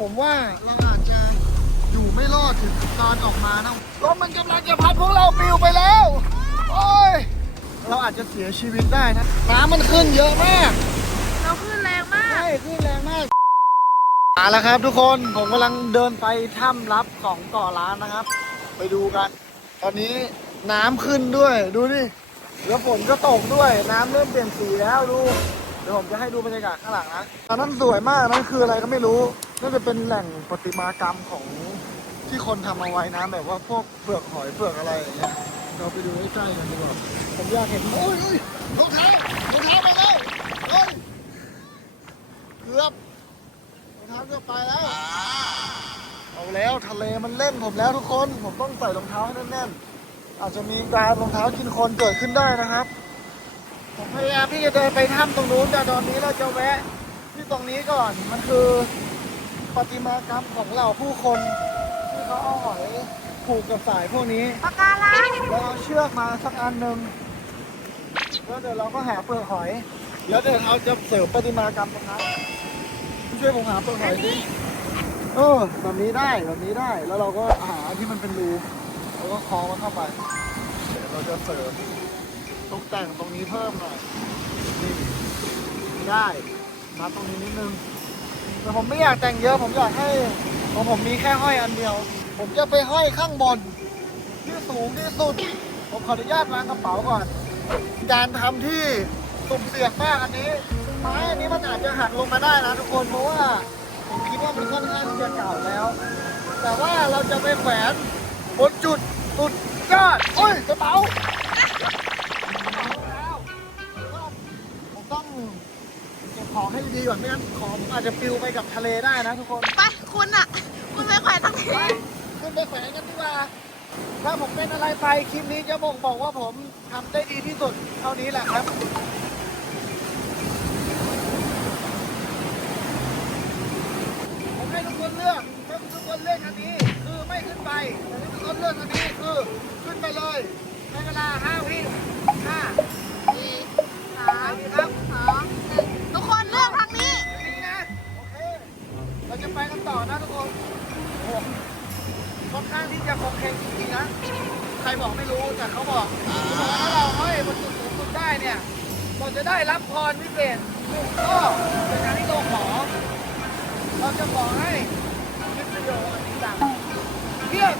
ผมว่าเราอาจจะอยู่ไม่รอดถึงตอนออกมานะรถมันกำลังจะพัดพวกเราปลิวไปแล้ว โอ้ย เราอาจจะเสียชีวิตได้นะ น้ำมันขึ้นเยอะมาก เราขึ้นแรงมาก ใช่ขึ้นแรงมากมาแล้วครับทุกคน ผมกำลังเดินไปถ้ำลับของเกาะล้านนะครับ ไปดูกัน ตอนนี้น้ำขึ้นด้วย ดูดิ แล้วฝนก็ตกด้วย น้ำเริ่มเปลี่ยนสีแล้วดูเดี๋ยวผมจะให้ดูบรรยากาศข้างหลังนะอันนั้นสวยมากนั่นคืออะไรก็ไม่รู้น่าจะเป็นแหล่งประติมากรรมของที่คนทำเอาไว้นะแบบว่าพวกเปลือกหอยเปลือกอะไรอย่างเงี้ยเราไปดูใกล้ๆกันดีกว่าผมอยากเห็นโอ้ยรองเท้ารองเท้ามาแล้วเฮ้ยเกือบรองเท้าเกือบไปแล้วเอาแล้วทะเลมันเล่นผมแล้วทุกคน ผมต้องใส่รองเท้าให้แน่นๆอาจจะมีการรองเท้ากินคนเกิดขึ้นได้นะครับ ผมพยายามที่จะเดินไปถ้ำตรงนู้นแต่ตอนนี้เราจะแวะที่ตรงนี้ก่อนมันคือประติมากรรมของเหล่าผู้คนที่เขาเอาหอยผูกกับสายพวกนี้ปะการังแล้วเอาเชือกมาสักอันหนึ่งแล้วเดี๋ยวเราก็หาเปลือกหอยแล้วเดี๋ยวเราจะเสริมประติมากรรมตรงนั้นช่วยผมหาเปลือกหอยดิเออแบบนี้ได้แบบนี้ได้แล้วเราก็หาที่มันเป็นรูแล้วก็คล้องมันเข้าไปเดี๋ยวเราจะเสริม ตกแต่งตรงนี้เพิ่มหน่อยนี่ได้มาตรงนี้นิดนึงแต่ผมไม่อยากแต่งเยอะผมอยากให้ของผมมีแค่ห้อยอันเดียว ผมจะไปห้อยข้างบน ที่สูงที่สุด ผมขออนุญาตวางกระเป๋าก่อน การทำที่สุ่มเสี่ยงมากอันนี้ไม้อันนี้มันอาจจะหักลงมาได้นะทุกคนเพราะว่าผมคิดว่ามันค่อนข้างที่จะเก่าแล้ว แต่ว่าเราจะไปแขวนบนจุดสุดยอดโอ้ยกระเป๋า ของให้ดีๆก่อนไม่งั้นของผมอาจจะปลิวไปกับทะเลได้นะทุกคนไปคุณอะ คุณไปแขวนทั้งทีไปขึ้นไปแขวนกันดีกว่า ถ้าผมเป็นอะไรไปคลิปนี้จะบอกบอกว่าผมทำได้ดีที่สุดเท่านี้แหละครับ ผมให้ทุกคนเลือกถ้าทุกคนเลือกอันนี้ คือไม่ขึ้นไปแต่ถ้าทุกคนเลือกอันนี้คือขึ้นไปเลยในเวลา5วิ อนข้างที่จะคงเคงจริงๆนะ ใครบอกไม่รู้แต่เขาบอกถ้าเราห้อยบนจุดสูงสุดได้เนี่ยเราจะได้รับพรวิเศษหนึ่งข้อเป็นการที่เราขอ เราจะขอให้ยึดประโยชน์อันนี้ต่างเพียง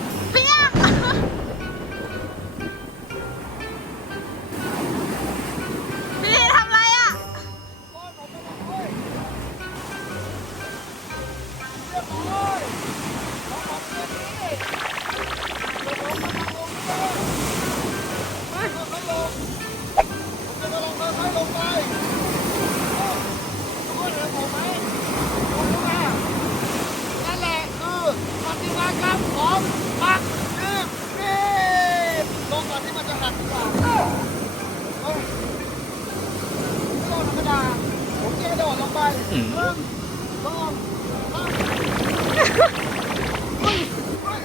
ไปหนึ่งสองสามเฮ้ยเฮ้ย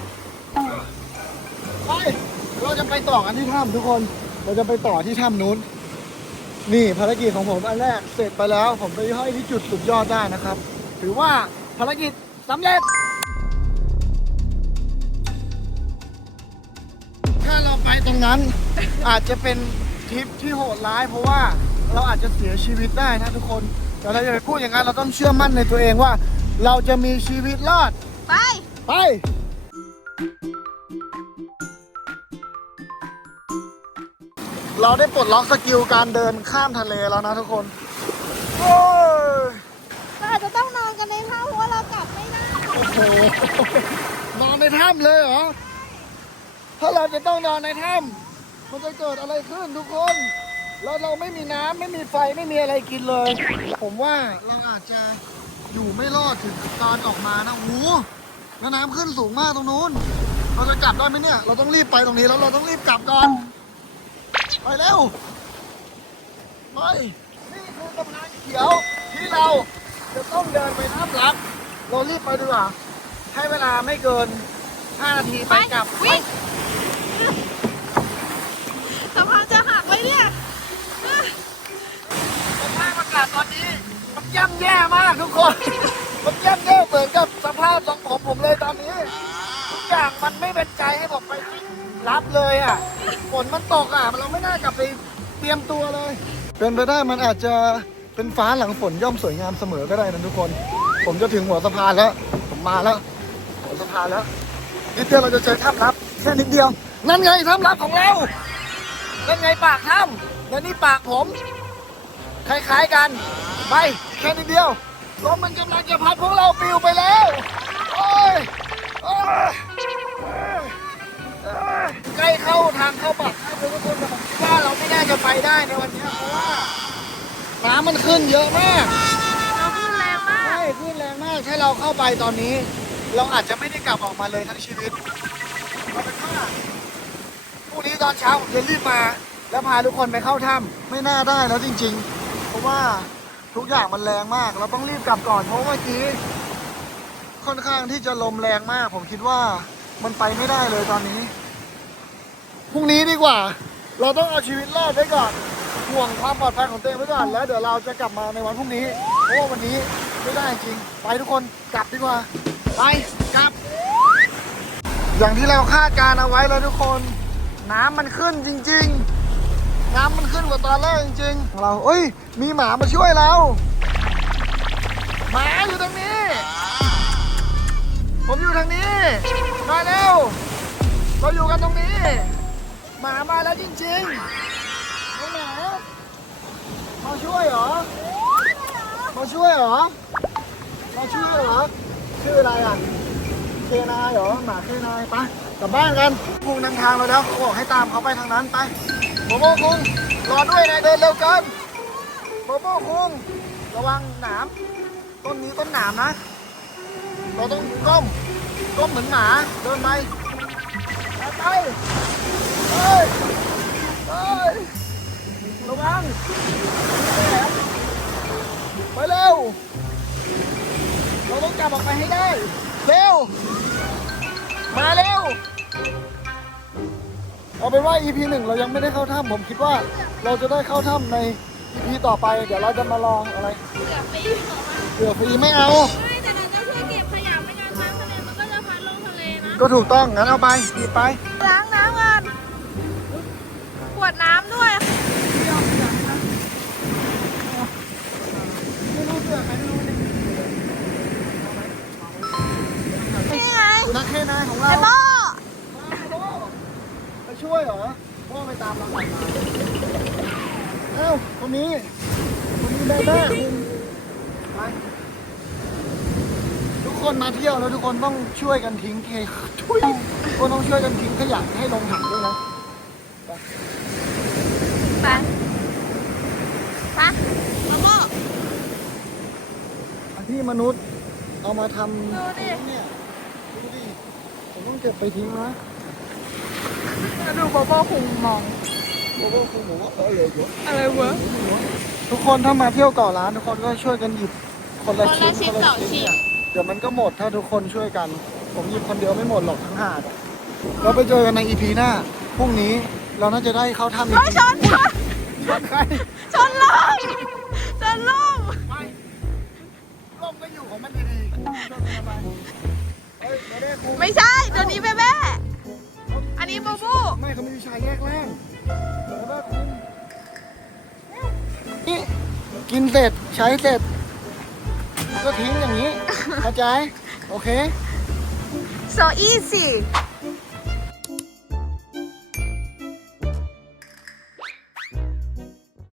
ไปเราจะไปต่อกันที่ถ้ำทุกคน เราจะไปต่อที่ถ้ำนู้น นี่ภารกิจของผมอันแรกเสร็จไปแล้ว ผมไปห้อยที่จุดสุดยอดได้นะครับ ถือว่าภารกิจสำเร็จ ถ้าเราไปตรงนั้น อาจจะเป็นทริปที่โหดร้าย เพราะว่าเราอาจจะเสียชีวิตได้นะทุกคน แต่เราจะไปพูดอย่างนั้นเราต้องเชื่อมั่นในตัวเองว่า เราจะมีชีวิตรอด ไป ไป เราได้ปลดล็อกสกิลการเดินข้ามทะเลแล้วนะทุกคน โอ้ยเราอาจจะต้องนอนกันในถ้ำเพราะว่าเรากลับไม่ได้โอ้โหนอนในถ้ำเลยเหรอ ถ้าเราจะต้องนอนในถ้ำมันจะเกิดอะไรขึ้นทุกคน แล้วเราไม่มีน้ำไม่มีไฟไม่มีอะไรกินเลย ผมว่าเราอาจจะอยู่ไม่รอดถึงตอนออกมานะโอ้โหแล้วน้ำขึ้นสูงมากตรงนู้น เราจะกลับได้ไหมเนี่ย เราต้องรีบไปตรงนี้แล้วเราต้องรีบกลับก่อน ไปเร็วไปนี่คือสะพานเขียวที่เราจะต้องเดินไปถ้ำลับเรารีบไปดีกว่าให้เวลาไม่เกิน5นาทีไปกลับวิ่งสะพานจะหักเลยเนี่ย สภาพอากาศตอนนี้ มันย่ำแย่มากทุกคน มันย่ำแย่เหมือนกับสภาพาพทรงผมผมเลยตอนนี้ทุกอย่างมันไม่เป็นใจให้ผมไปรับเลยอะฝ นมันตกอะเราไม่น่ากลับไปเตรียมตัวเลย เป็นไปได้มันอาจจะเป็นฟ้าหลังฝนย่อมสวยงามเสมอก็ได้นะทุกคน ผมจะถึงหัวสะพานแล้ว ผมมาแล้ว หัวสะพานแล้วนิดเดียวเราจะเจอถ้ำลับแค่นิดเดียว นั่นไงถ้ำลับของเรานั่นไงปากถ้ำและนี่ปากผม คล้ายๆกัน ไปแค่นิดเดียวลมมันกำลังจะพัดพวกเราปลิวไปแล้ว โอ้ยโอ้ยโอ้ยโอ้ย ใกล้เข้าทางเข้าปากถ้ำเลยทุกคนแต่ผมคิดว่าเราไม่น่าจะไปได้ในวันนี้เพราะว่าน้ำมันขึ้นเยอะมากเราขึ้นแรงมากใช่ขึ้นแรงมากถ้าเราเข้าไปตอนนี้ เราอาจจะไม่ได้กลับออกมาเลยทั้งชีวิตเอาเป็นว่าพรุ่งนี้ตอนเช้าผมจะรีบมา แล้วพาทุกคนไปเข้าถ้ำไม่น่าได้แล้วจริง ๆ เพราะว่าทุกอย่างมันแรงมาก เราต้องรีบกลับก่อนเพราะว่าเมื่อกี้ค่อนข้างที่จะลมแรงมาก ผมคิดว่ามันไปไม่ได้เลยตอนนี้ พรุ่งนี้ดีกว่า เราต้องเอาชีวิตรอดไว้ก่อนห่วงความปลอดภัยของตัวเองไว้ก่อนแล้วเดี๋ยวเราจะกลับมาในวันพรุ่งนี้เพราะว่าวันนี้ไม่ได้จริง ไปทุกคนกลับดีกว่าไปกลับ อย่างที่เราคาดการเอาไว้เลยทุกคน น้ำมันขึ้นจริง ๆ น้ำมันขึ้นกว่าตอนแรกจริงๆเราเอ้ย มีหมามาช่วยเราหมาอยู่ตรงนี้ ผมอยู่ทางนี้มาเร็วเราอยู่กันตรงนี้ หมามาแล้วจริงๆน้องหมามาช่วยเหรอ มาช่วยเหรอ มาช่วยเหรอชื่ออะไรอะ เคนายเหรอ หมาเคนายไปกลับบ้านกันพุงนำทางเราแล้วเขาบอกให้ตามเขาไปทางนั้นไปโมโมคุงรอด้วยนะเดินเร็วเกินโมโมคุงระวังหนามต้นนี้ต้นหนามนะ เราต้องก้มก้มเหมือนหมาเดินไปไป ระวังไปเร็ว เราต้องกลับออกไปให้ได้ เร็ว มาเร็ว เอาเป็นว่า EP หนึ่งเรายังไม่ได้เข้าถ้ำผมคิดว่าเราจะได้เข้าถ้ำใน EP ต่อไป เดี๋ยวเราจะมาลองอะไรเกือบปีของมันเกือบฟรีไม่เอา ไม่แต่เราก็ช่วยเก็บขยะไม่งั้นน้ำทะเลมันก็จะพัดลงทะเลนะ ก็ถูกต้องงั้นเอาไปหยิบไป ล้างน้ำกันข วดน้ำด้วย ไม่รู้เสื้อใครไม่รู้เนี่ยนี่ไงสุนัขแค่นายของเราไอ้โม่ไปช่วยเหรอพ่อไปตามเรากลับมาเอ้าคนนี้ คนนี้แม่แม่คุณไปทุกคนมาเที่ยวแล้วทุกคนต้องช่วยกันทิ้งเททุยทุกคนต้องช่วยกันทิ้งขยะให้ลงถังด้วยนะไป ไปมาโม่อันที่มนุษย์เอามาทำดูดิเนี่ยดูดิผมต้องเก็บไปทิ้งนะแล้วดูโบโบคุงมองบอกว่าคุณบอกว่าเออเลยเยอะอะไรวะทุกคนถ้ามาเที่ยวเกาะล้านทุกคนก็ช่วยกันหยิบคนละคนชิ้ละนชิ้นคนสละองชิ้นชิ้นเนี่ยเดี๋ยวมันก็หมดถ้าทุกคนช่วยกัน ผมหยิบคนเดียวไม่หมดหรอกทั้งหาดอะเราไปเจอกันในอีพีหน้าพรุ่งนี้ เราน่าจะได้เข้าถ้ำจริเฮ้ยงชนชนๆชนใครชนล่มชนล่มไปร่มก็อยู่ของมันดีๆชนกันทำไมเฮ้ยไม่ได้คุไม่ใช่ตัวนี้เบเบ้อันนี้โบโบไม่เขามีวิชาแยกล่างแล้วก็คุมนี่กินเสร็จใช้เสร็จ ก็ทิ้งอย่างนี้เข้าใจโอเค so easy